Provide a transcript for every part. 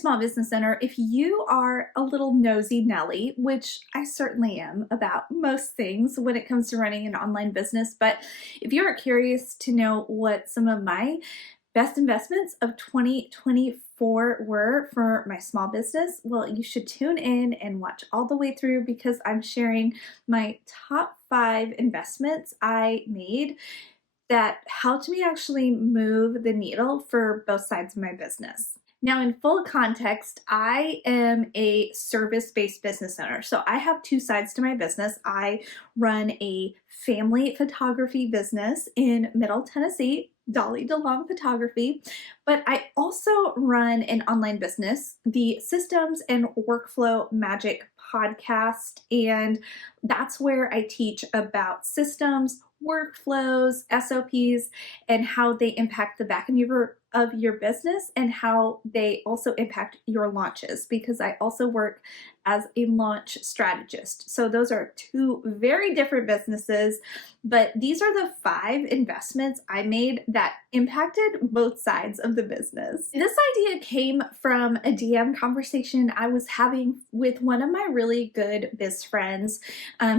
small business owner, if you are a little nosy Nelly, which I certainly am about most things when it comes to running an online business, but if you're curious to know what some of my best investments of 2024 were for my small business, well, you should tune in and watch all the way through because I'm sharing my top 5 investments I made that helped me actually move the needle for both sides of my business. Now, in full context, I am a service-based business owner. So I have 2 sides to my business. I run a family photography business in Middle Tennessee, Dolly Photography, but I also run an online business, the Systems and Workflow Magic podcast, and that's where I teach about systems, workflows, SOPs, and how they impact the back end of your business and how they also impact your launches, because I also work as a launch strategist. So those are 2 very different businesses, but these are the 5 investments I made that impacted both sides of the business. This idea came from a DM conversation I was having with one of my really good biz friends.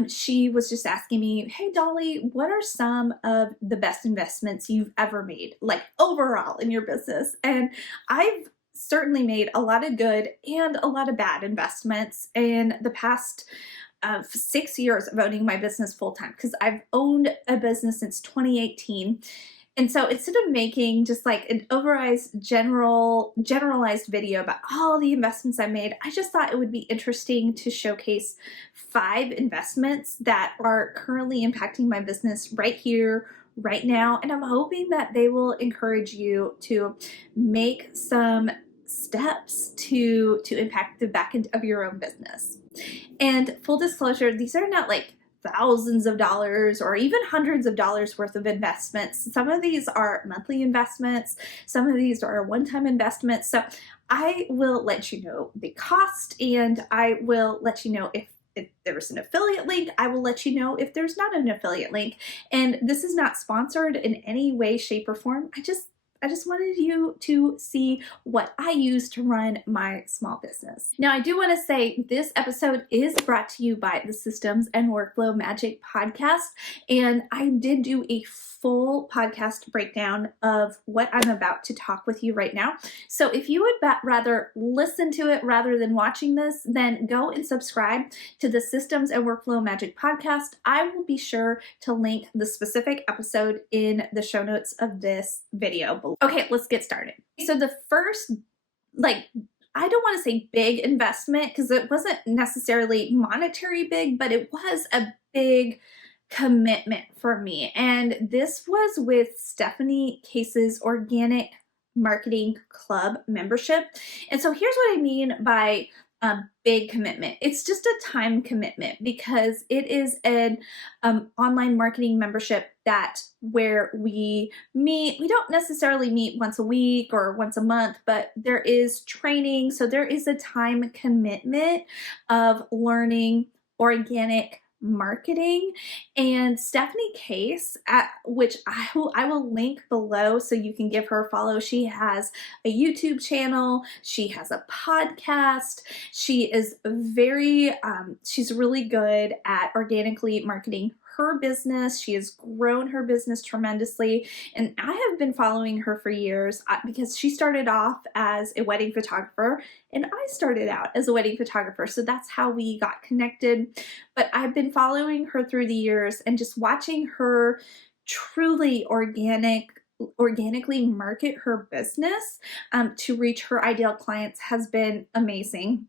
She was just asking me, hey Dolly, what are some of the best investments you've ever made, like overall in your business? And I've certainly made a lot of good and a lot of bad investments in the past 6 years of owning my business full time, because I've owned a business since 2018. And so instead of making just like an generalized video about all the investments I made, I just thought it would be interesting to showcase 5 investments that are currently impacting my business right here, right now. And I'm hoping that they will encourage you to make some steps to impact the back end of your own business. And full disclosure, these are not like thousands of dollars or even hundreds of dollars worth of investments. Some of these are monthly investments. Some of these are one-time investments. So I will let you know the cost, and I will let you know if there's an affiliate link. I will let you know if there's not an affiliate link. And this is not sponsored in any way, shape, or form. I just wanted you to see what I use to run my small business. Now, I do want to say this episode is brought to you by the Systems and Workflow Magic podcast, and I did do a full podcast breakdown of what I'm about to talk with you right now. So if you would rather listen to it rather than watching this, then go and subscribe to the Systems and Workflow Magic podcast. I will be sure to link the specific episode in the show notes of this video below. Okay, let's get started. So the first, I don't want to say big investment because it wasn't necessarily monetary big, but it was a big commitment for me. And this was with Stephanie Case's Organic Marketing Club membership. And so here's what I mean by a big commitment. It's just a time commitment because it is an online marketing membership where we meet. We don't necessarily meet once a week or once a month, but there is training. So there is a time commitment of learning organic marketing. And Stephanie Case, which I will link below so you can give her a follow. She has a YouTube channel. She has a podcast. She is she's really good at organically marketing her business. She has grown her business tremendously. And I have been following her for years because she started off as a wedding photographer and I started out as a wedding photographer. So that's how we got connected. But I've been following her through the years and just watching her truly organically market her business to reach her ideal clients has been amazing.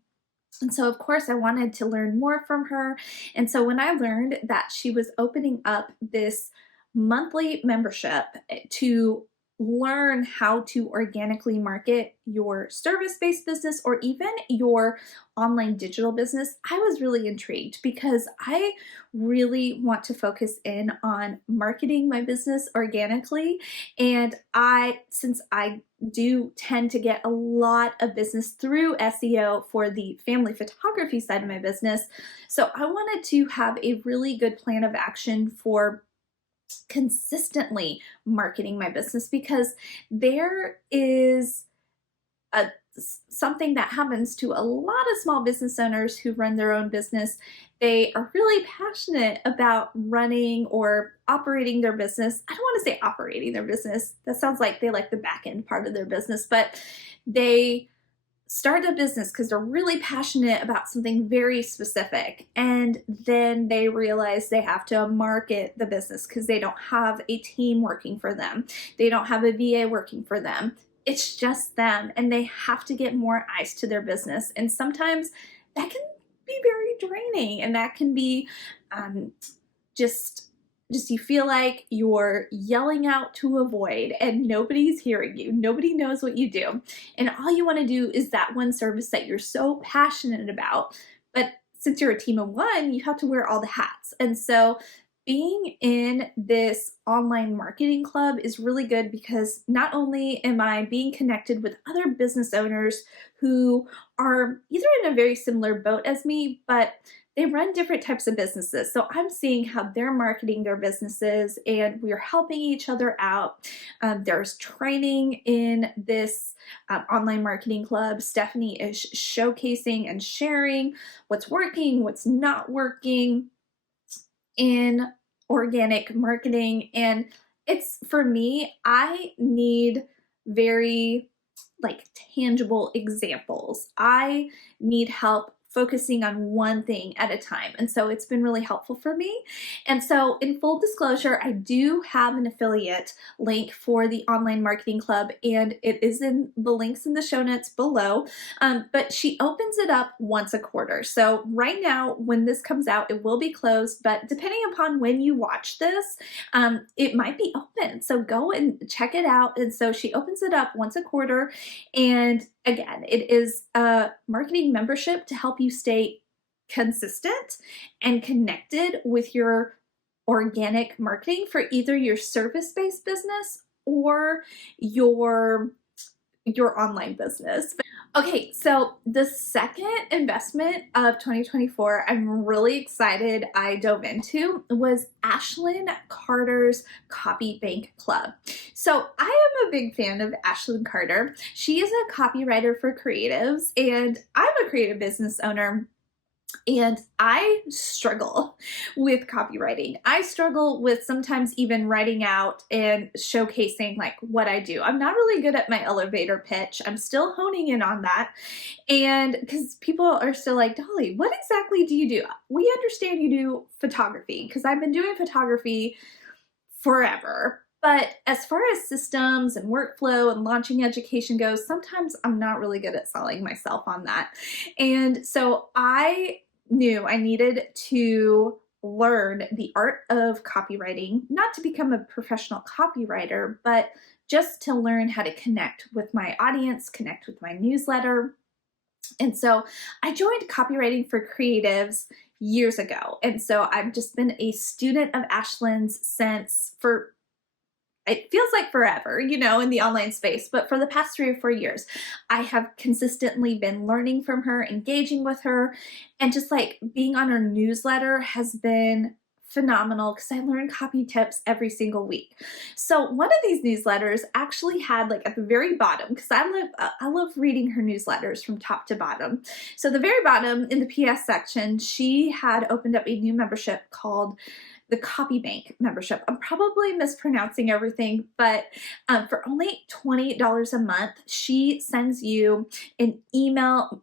And so, of course, I wanted to learn more from her. And so when I learned that she was opening up this monthly membership to learn how to organically market your service-based business or even your online digital business, I was really intrigued because I really want to focus in on marketing my business organically. And since I do tend to get a lot of business through SEO for the family photography side of my business, so I wanted to have a really good plan of action for consistently marketing my business because there is something that happens to a lot of small business owners who run their own business. They are really passionate about running or operating their business. I don't want to say operating their business. That sounds like they like the back end part of their business, but they start a business because they're really passionate about something very specific. And then they realize they have to market the business because they don't have a team working for them. They don't have a VA working for them. It's just them, and they have to get more eyes to their business. And sometimes that can be very draining, and that can be um, just you feel like you're yelling out to a void and nobody's hearing you. Nobody knows what you do. And all you want to do is that one service that you're so passionate about. But since you're a team of one, you have to wear all the hats. And so being in this online marketing club is really good because not only am I being connected with other business owners who are either in a very similar boat as me, but they run different types of businesses. So I'm seeing how they're marketing their businesses and we're helping each other out. There's training in this online marketing club. Stephanie is showcasing and sharing what's working, what's not working in organic marketing. And it's, for me, I need very tangible examples. I need help focusing on one thing at a time. And so it's been really helpful for me. And so in full disclosure, I do have an affiliate link for the online marketing club, and it is in the links in the show notes below. But she opens it up once a quarter. So right now, when this comes out, it will be closed, but depending upon when you watch this, it might be open. So go and check it out. And so she opens it up once a quarter. And again, it is a marketing membership to help you stay consistent and connected with your organic marketing for either your service-based business or your online business. Okay, so the second investment of 2024 I'm really excited I dove into was Ashlyn Carter's Copy Bank Club. So I am a big fan of Ashlyn Carter. She is a copywriter for creatives, and I'm a creative business owner. And I struggle with copywriting. I struggle with sometimes even writing out and showcasing what I do. I'm not really good at my elevator pitch. I'm still honing in on that. And because people are still like, Dolly, what exactly do you do? We understand you do photography because I've been doing photography forever. But as far as systems and workflow and launching education goes, sometimes I'm not really good at selling myself on that. And so I knew I needed to learn the art of copywriting, not to become a professional copywriter, but just to learn how to connect with my audience, connect with my newsletter. And so I joined Copywriting for Creatives years ago. And so I've just been a student of Ashlyn's since it feels like forever, in the online space, but for the past 3 or 4 years, I have consistently been learning from her, engaging with her, and just being on her newsletter has been phenomenal because I learn copy tips every single week. So one of these newsletters actually had at the very bottom, because I love reading her newsletters from top to bottom. So the very bottom in the PS section, she had opened up a new membership called the Copy Bank membership. I'm probably mispronouncing everything, but for only $20 a month, she sends you an email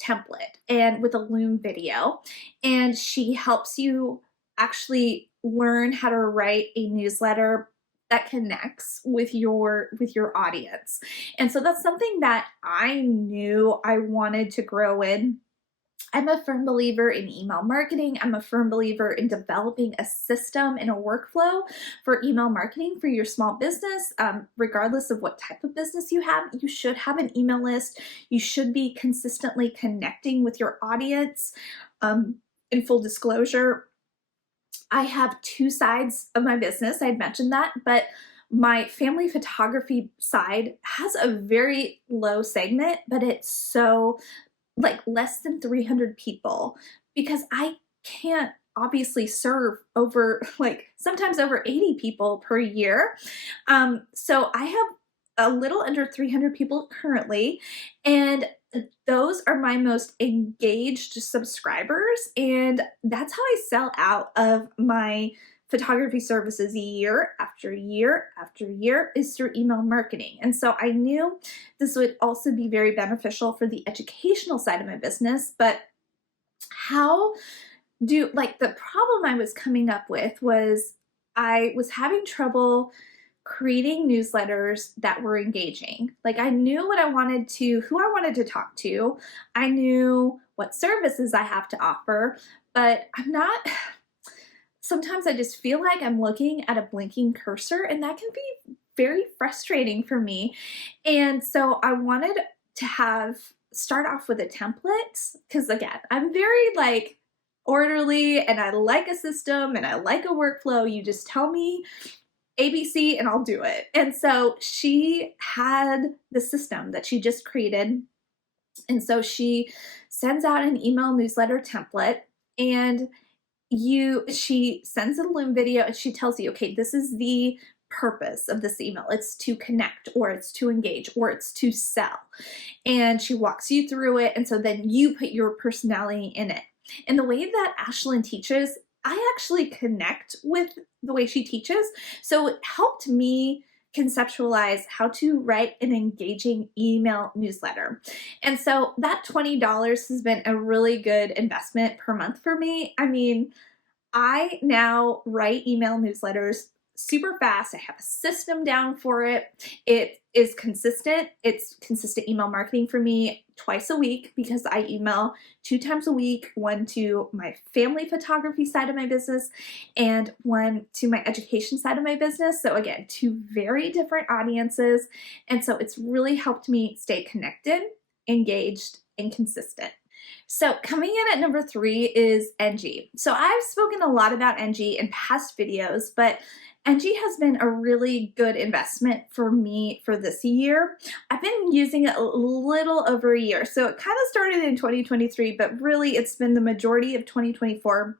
template and with a Loom video, and she helps you actually learn how to write a newsletter that connects with your audience. And so that's something that I knew I wanted to grow in. I'm a firm believer in email marketing. I'm a firm believer in developing a system and a workflow for email marketing for your small business. Regardless of what type of business you have, you should have an email list. You should be consistently connecting with your audience. In full disclosure, I have 2 sides of my business. I'd mentioned that, but my family photography side has a very low segment, but it's so less than 300 people because I can't obviously serve over sometimes over 80 people per year. So I have a little under 300 people currently, and those are my most engaged subscribers, and that's how I sell out of my photography services year after year after year is through email marketing. And so I knew this would also be very beneficial for the educational side of my business, but how the problem I was coming up with was I was having trouble creating newsletters that were engaging. Like I knew what I wanted to, who I wanted to talk to. I knew what services I have to offer, but sometimes I just feel like I'm looking at a blinking cursor, and that can be very frustrating for me. And so I wanted to start off with a template, because again, I'm very orderly, and I like a system and I like a workflow. You just tell me ABC and I'll do it. And so she had the system that she just created. And so she sends out an email newsletter template, and she sends a Loom video, and she tells you, okay, this is the purpose of this email. It's to connect, or it's to engage, or it's to sell. And she walks you through it. And so then you put your personality in it. And the way that Ashlyn teaches, I actually connect with the way she teaches. So it helped me conceptualize how to write an engaging email newsletter. And so that $20 has been a really good investment per month for me. I mean, I now write email newsletters super fast. I have a system down for it. It is consistent. It's consistent email marketing for me twice a week, because I email 2 times a week, one to my family photography side of my business and one to my education side of my business. So again, 2 very different audiences. And so it's really helped me stay connected, engaged, and consistent. So coming in at number 3 is Engie. So I've spoken a lot about Engie in past videos, but Engie has been a really good investment for me for this year. I've been using it a little over a year. So it kind of started in 2023, but really it's been the majority of 2024.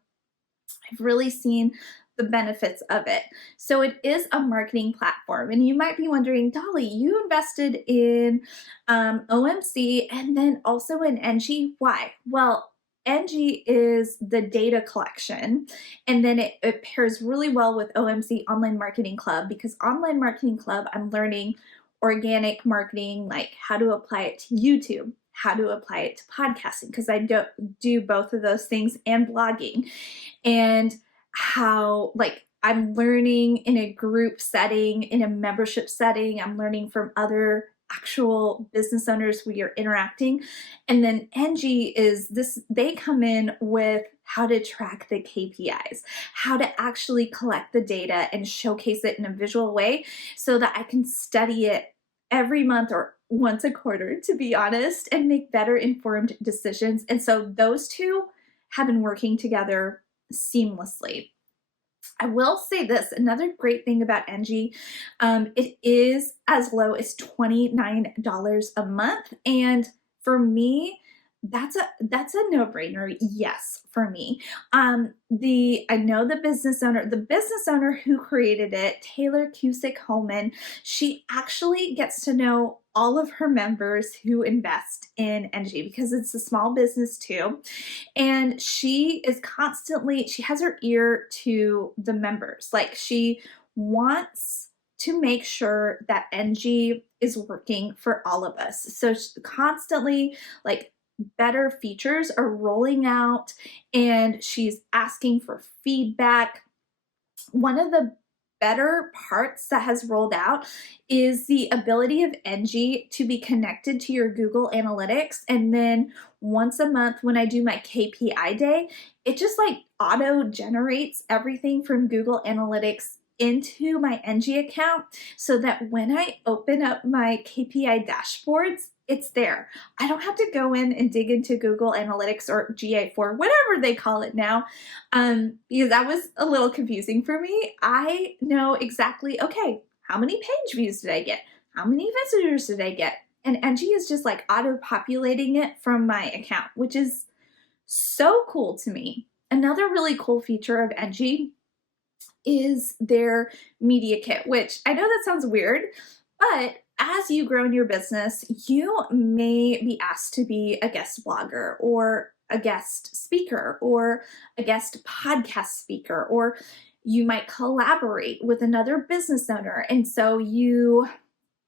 I've really seen the benefits of it. So it is a marketing platform. And you might be wondering, Dolly, you invested in OMC and then also in Engie. Why? Well, Engie is the data collection, and then it pairs really well with OMC Online Marketing Club, because Online Marketing Club, I'm learning organic marketing, like how to apply it to YouTube, how to apply it to podcasting, because I don't do both of those things, and blogging, and how I'm learning in a group setting, in a membership setting. I'm learning from other actual business owners we are interacting. And then Engie is this, they come in with how to track the KPIs, how to actually collect the data and showcase it in a visual way so that I can study it every month or once a quarter, to be honest, and make better informed decisions. And so those 2 have been working together seamlessly. I will say this, another great thing about Engie, it is as low as $29 a month. And for me, that's a no-brainer. Yes, for me. I know the business owner who created it, Taylor Cusick Holman, she actually gets to know all of her members who invest in Engie, because it's a small business too. And she has her ear to the members. Like, she wants to make sure that Engie is working for all of us. So constantly, better features are rolling out, and she's asking for feedback. One of the better parts that has rolled out is the ability of Engie to be connected to your Google Analytics. And then once a month when I do my KPI day, it just auto generates everything from Google Analytics into my Engie account, so that when I open up my KPI dashboards, it's there. I don't have to go in and dig into Google Analytics or GA4, whatever they call it now, because that was a little confusing for me. I know exactly, okay, how many page views did I get? How many visitors did I get? And Engie is just auto-populating it from my account, which is so cool to me. Another really cool feature of Engie is their media kit, which I know that sounds weird, but as you grow in your business, you may be asked to be a guest blogger or a guest speaker or a guest podcast speaker, or you might collaborate with another business owner. And so you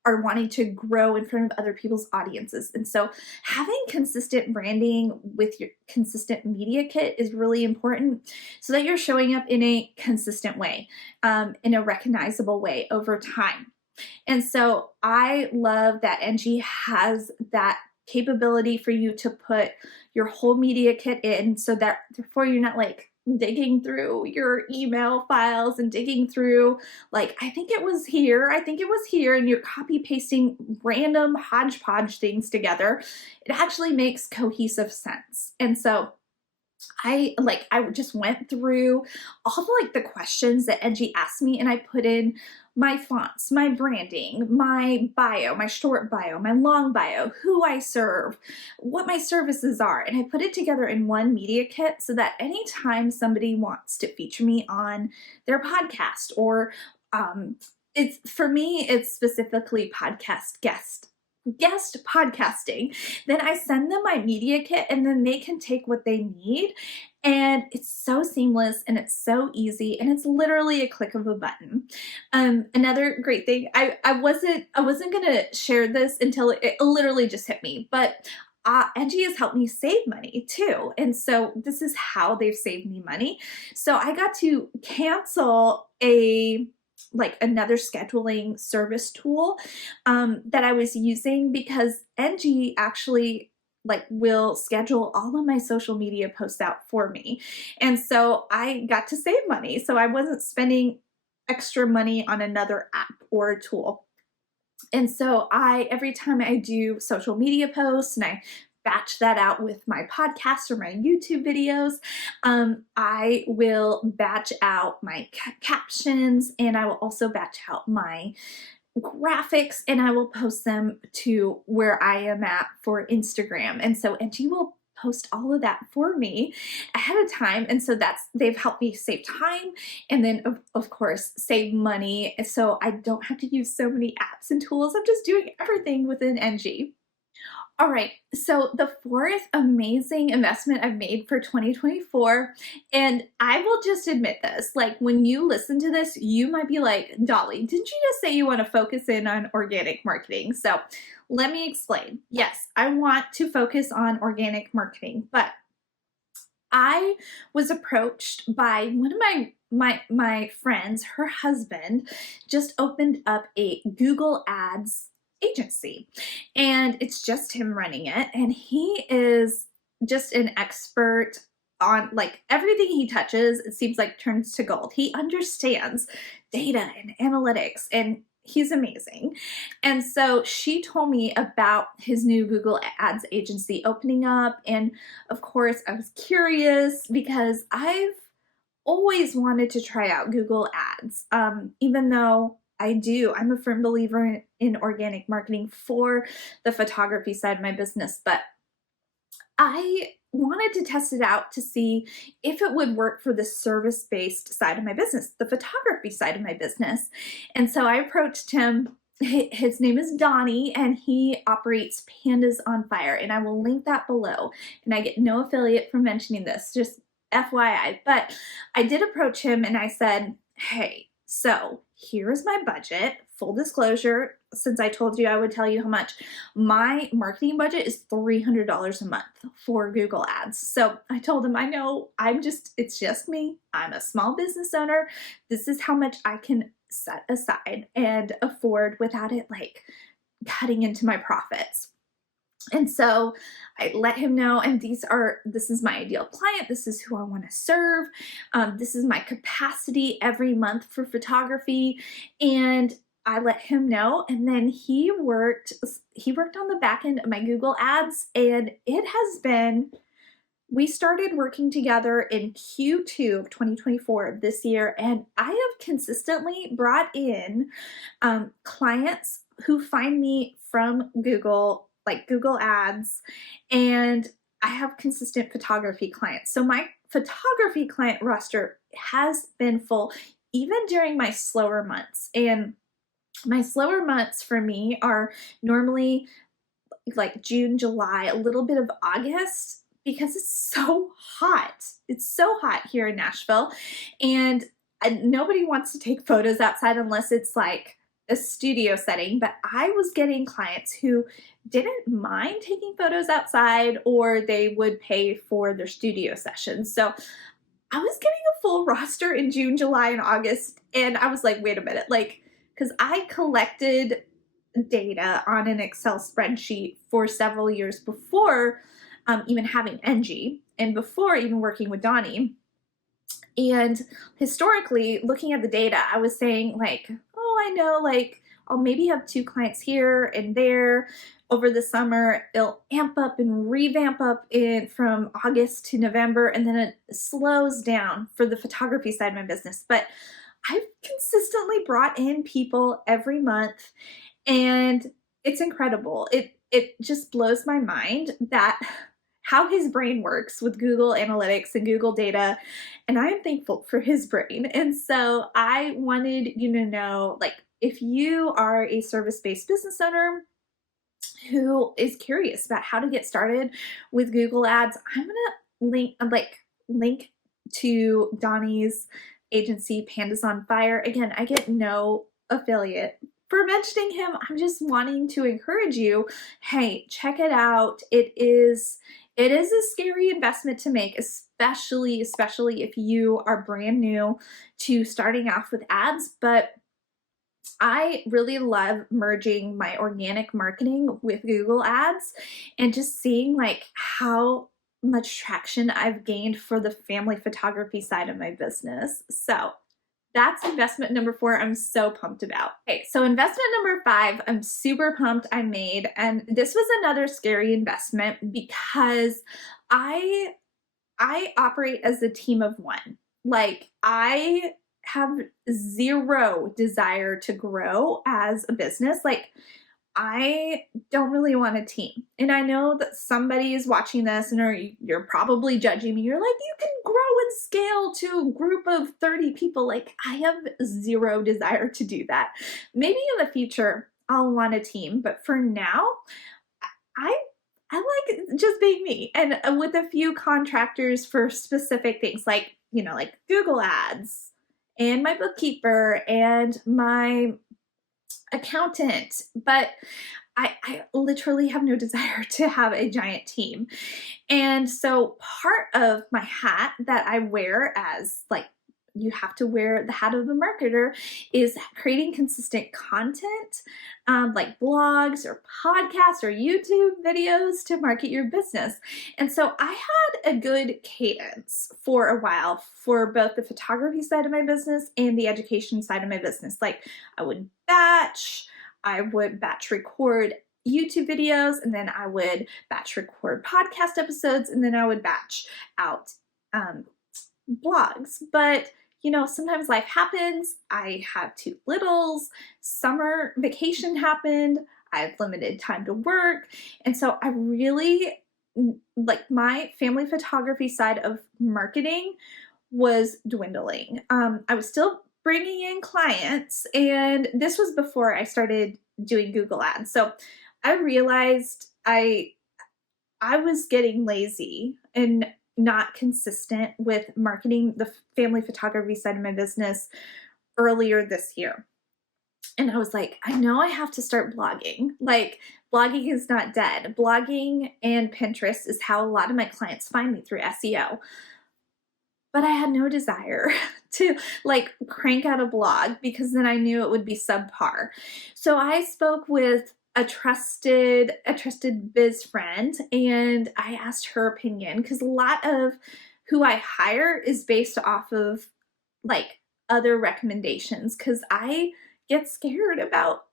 are wanting to grow in front of other people's audiences. And so having consistent branding with your consistent media kit is really important so that you're showing up in a consistent way, in a recognizable way over time. And so I love that Engie has that capability for you to put your whole media kit in, so that therefore you're not like digging through your email files and digging through like, I think it was here, and you're copy pasting random hodgepodge things together. It actually makes cohesive sense. And so I just went through all the questions that Engie asked me, and I put in my fonts, my branding, my bio, my short bio, my long bio, who I serve, what my services are. And I put it together in one media kit so that anytime somebody wants to feature me on their podcast, or for me, it's specifically podcast guest podcasting, then I send them my media kit, and then they can take what they need. And it's so seamless, and it's so easy, and it's literally a click of a button. Another great thing, I wasn't gonna share this until it literally just hit me, but Engie has helped me save money too. And so this is how they've saved me money. So I got to cancel another scheduling service tool that I was using, because Engie actually will schedule all of my social media posts out for me. And so I got to save money. So I wasn't spending extra money on another app or a tool. And so every time I do social media posts and I batch that out with my podcast or my YouTube videos, I will batch out my captions, and I will also batch out my graphics, and I will post them to where I am at for Instagram. And so Engie will post all of that for me ahead of time. And so they've helped me save time, and then of course save money. So I don't have to use so many apps and tools. I'm just doing everything within Engie. All right, so the fourth amazing investment I've made for 2024, and I will just admit this, when you listen to this, you might be like, Dolly, didn't you just say you want to focus in on organic marketing? So let me explain. Yes, I want to focus on organic marketing, but I was approached by one of my friends. Her husband just opened up a Google Ads agency, and it's just him running it, and he is just an expert on everything he touches. It seems like turns to gold. He understands data and analytics, and he's amazing. And so she told me about his new Google Ads agency opening up, and of course I was curious because I've always wanted to try out Google Ads, even though I'm a firm believer in organic marketing for the photography side of my business, but I wanted to test it out to see if it would work for the service-based side of my business, the photography side of my business. And so I approached him. His name is Donnie, and he operates Pandas on Fire, and I will link that below. And I get no affiliate for mentioning this, just FYI. But I did approach him, and I said, hey, so here's my budget. Full disclosure, since I told you I would tell you how much, my marketing budget is $300 a month for Google Ads. So I told him, I know, it's just me. I'm a small business owner. This is how much I can set aside and afford without it cutting into my profits. And so I let him know, and this is my ideal client. This is who I want to serve. This is my capacity every month for photography. And I let him know, and then he worked on the back end of my Google Ads, and we started working together in Q2 of 2024 of this year, and I have consistently brought in clients who find me from Google Ads, and I have consistent photography clients. So my photography client roster has been full even during my slower months. And My slower months for me are normally like June, July, a little bit of August because it's so hot. It's so hot here in Nashville. And nobody wants to take photos outside unless it's like a studio setting. But I was getting clients who didn't mind taking photos outside, or they would pay for their studio sessions. So I was getting a full roster in June, July, and August. And I was like, wait a minute, like, because I collected data on an Excel spreadsheet for several years before even having Engie and before even working with Donnie. And historically, looking at the data, I was saying like, oh, I know, like I'll maybe have 2 clients here and there over the summer. It'll amp up and revamp up in from August to November, and then it slows down for the photography side of my business. But I've consistently brought in people every month, and it's incredible. It just blows my mind that how his brain works with Google Analytics and Google data, and I am thankful for his brain. And so I wanted you to know, like, if you are a service-based business owner who is curious about how to get started with Google Ads, I'm gonna link to Donnie's agency, Pandas on Fire. Again, I get no affiliate for mentioning him. I'm just wanting to encourage you. Hey, check it out. It is a scary investment to make, especially if you are brand new to starting off with ads. But I really love merging my organic marketing with Google Ads and just seeing like how much traction I've gained for the family photography side of my business. So that's investment number 4 I'm so pumped about. Okay, so investment number 5 I'm super pumped I made, and this was another scary investment because I operate as a team of one. Like, I have zero desire to grow as a business. Like, I don't really want a team. And I know that somebody is watching this and you're probably judging me. You're like, you can grow and scale to a group of 30 people. Like, I have zero desire to do that. Maybe in the future I'll want a team, but for now, I I like just being me, and with a few contractors for specific things, like, like Google Ads and my bookkeeper and my accountant. But I literally have no desire to have a giant team. And so part of my hat that I wear, as like, you have to wear the hat of a marketer, is creating consistent content, like blogs or podcasts or YouTube videos to market your business. And so I had a good cadence for a while for both the photography side of my business and the education side of my business. Like, I would batch record YouTube videos, and then I would batch record podcast episodes, and then I would batch out blogs. But sometimes life happens. I have 2 littles. Summer vacation happened. I have limited time to work. And so I really, like, my family photography side of marketing was dwindling. I was still bringing in clients, and this was before I started doing Google Ads. So I realized I was getting lazy and not consistent with marketing the family photography side of my business earlier this year. And I was like, I know I have to start blogging. Like, blogging is not dead. Blogging and Pinterest is how a lot of my clients find me, through SEO. But I had no desire to like crank out a blog, because then I knew it would be subpar. So I spoke with a trusted biz friend, and I asked her opinion, because a lot of who I hire is based off of like other recommendations, because I get scared about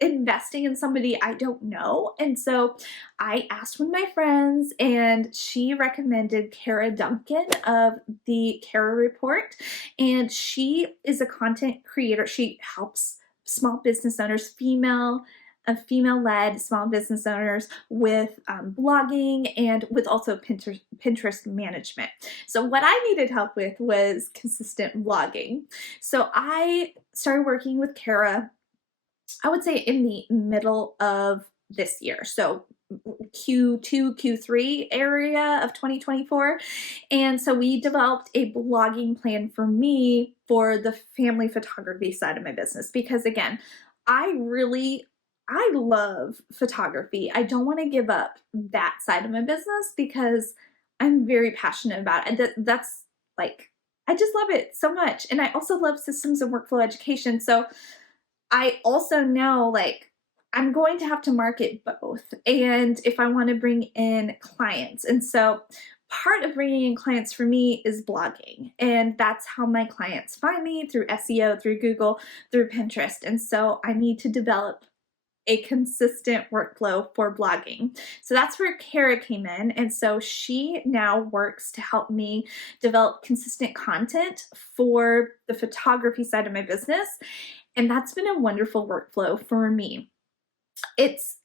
investing in somebody I don't know. And so I asked one of my friends, and she recommended Kara Duncan of the Kara Report. And she is a content creator. She helps small business owners, female-led small business owners, with blogging and with also Pinterest management. So what I needed help with was consistent blogging. So I started working with Kara, I would say in the middle of this year. So Q2, Q3 area of 2024. And so we developed a blogging plan for me for the family photography side of my business because again, I love photography. I don't want to give up that side of my business because I'm very passionate about it. That's like, I just love it so much. And I also love systems and workflow education. So I also know like I'm going to have to market both and if I want to bring in clients. And so part of bringing in clients for me is blogging. And that's how my clients find me through SEO, through Google, through Pinterest. And so I need to develop a consistent workflow for blogging. So that's where Kara came in. And so she now works to help me develop consistent content for the photography side of my business. And that's been a wonderful workflow for me. It's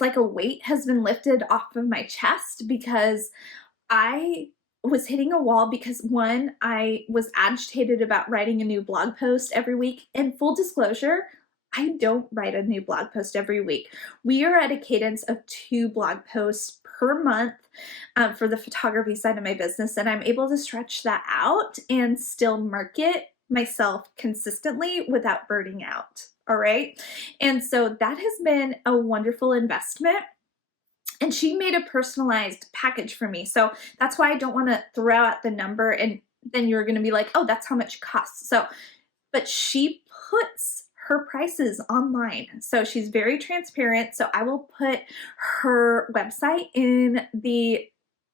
like a weight has been lifted off of my chest because I was hitting a wall because one, I was agitated about writing a new blog post every week. And full disclosure, I don't write a new blog post every week. We are at a cadence of 2 blog posts per month for the photography side of my business, and I'm able to stretch that out and still market myself consistently without burning out. All right. And so that has been a wonderful investment. And she made a personalized package for me. So that's why I don't want to throw out the number and then you're going to be like, oh, that's how much it costs. So, but she puts her prices online. So she's very transparent. So I will put her website in the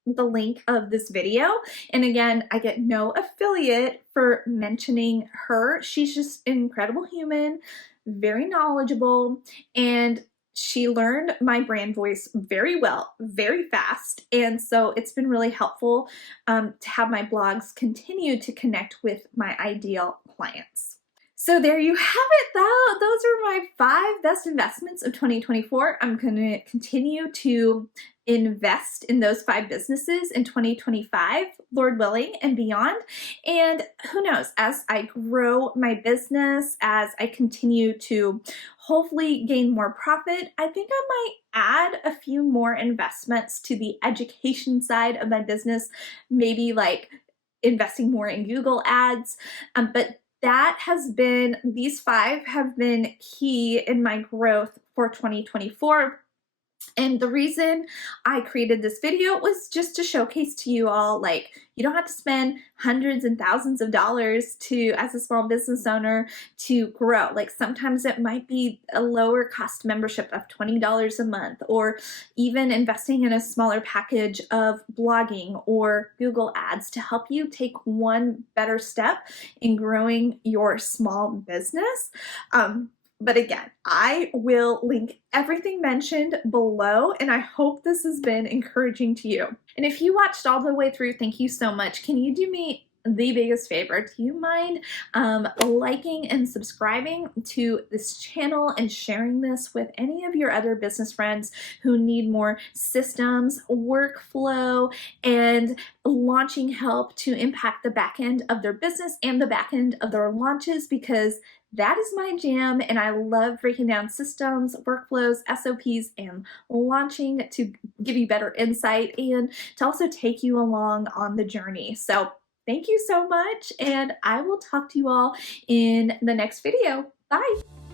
link of this video. And again, I get no affiliate for mentioning her. She's just an incredible human, very knowledgeable, and she learned my brand voice very well, very fast. And so it's been really helpful to have my blogs continue to connect with my ideal clients. So there you have it. Those are my 5 best investments of 2024. I'm going to continue to invest in those 5 businesses in 2025, Lord willing, and beyond. And who knows, as I grow my business, as I continue to hopefully gain more profit, I think I might add a few more investments to the education side of my business, maybe like investing more in Google ads. But these 5 have been key in my growth for 2024. And the reason I created this video was just to showcase to you all, like, you don't have to spend hundreds and thousands of dollars as a small business owner to grow. Like sometimes it might be a lower cost membership of $20 a month, or even investing in a smaller package of blogging or Google ads to help you take one better step in growing your small business. But again, I will link everything mentioned below, and I hope this has been encouraging to you. And if you watched all the way through, thank you so much. Can you do me the biggest favor? Do you mind liking and subscribing to this channel and sharing this with any of your other business friends who need more systems, workflow, and launching help to impact the back end of their business and the back end of their launches? Because that is my jam, and I love breaking down systems, workflows, SOPs, and launching to give you better insight and to also take you along on the journey. So thank you so much, and I will talk to you all in the next video. Bye!